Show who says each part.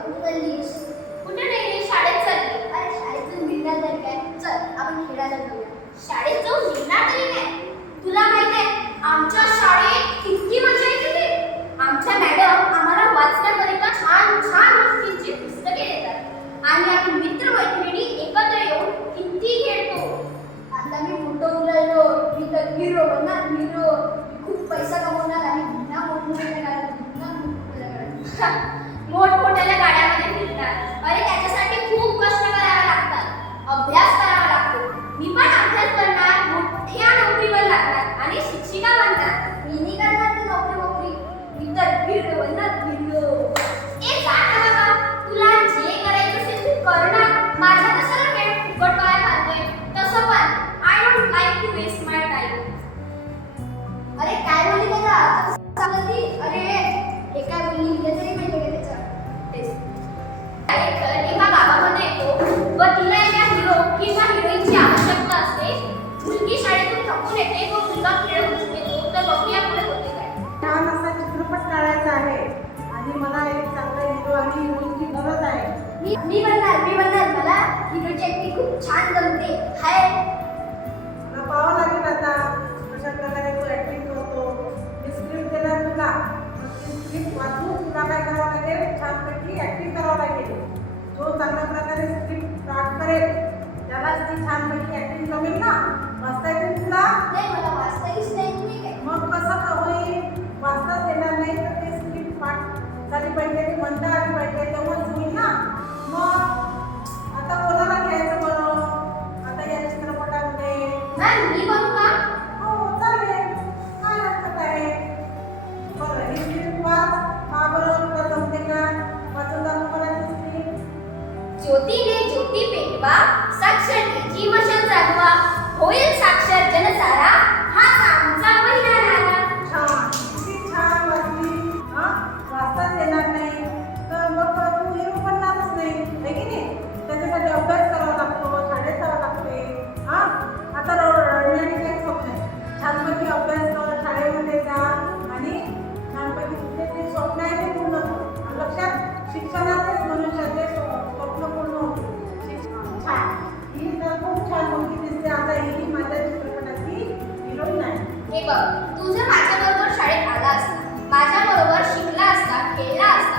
Speaker 1: कुठे नाही शाळेत तरी काय? चल आपण खेळायला शाळेत तुला आहे
Speaker 2: आमच्या शाळेत मजा येते आमच्या मॅडम आम्हाला छान छान गोष्टींची पुस्तके आणि आम्ही मित्र एकत्र खेळतो. आता उरायलो मी तर खूप पैसा कमवणार आणि पुन्हा
Speaker 3: छान असा चित्रपट काढायचा आहे. आणि मला एक चांगला हिरो आणि हिरोईनची गरज आहे.
Speaker 1: मी मी बनणार मी बनणार मला हिरोची ऍक्टिंग खूप छान जमते. हाय.
Speaker 3: मला पाहावं लागेल आता. कशा प्रकारे तू ऍक्टिंग करतो. मी स्क्रिप्ट देणार तुला. स्क्रिप्ट वाचू तुला काय करावं लागेल? छानपैकी ऍक्टिंग करावं लागेल. जो चांगल्या प्रकारे स्क्रिप्ट स्टार्ट करेल त्यालाच ती छानपैकी ऍक्टिंग जमेल ना?
Speaker 2: 那你一关
Speaker 3: हे
Speaker 2: बघ तू जर माझ्याबरोबर शाळेत आला असता माझ्याबरोबर शिकला असता खेळला असता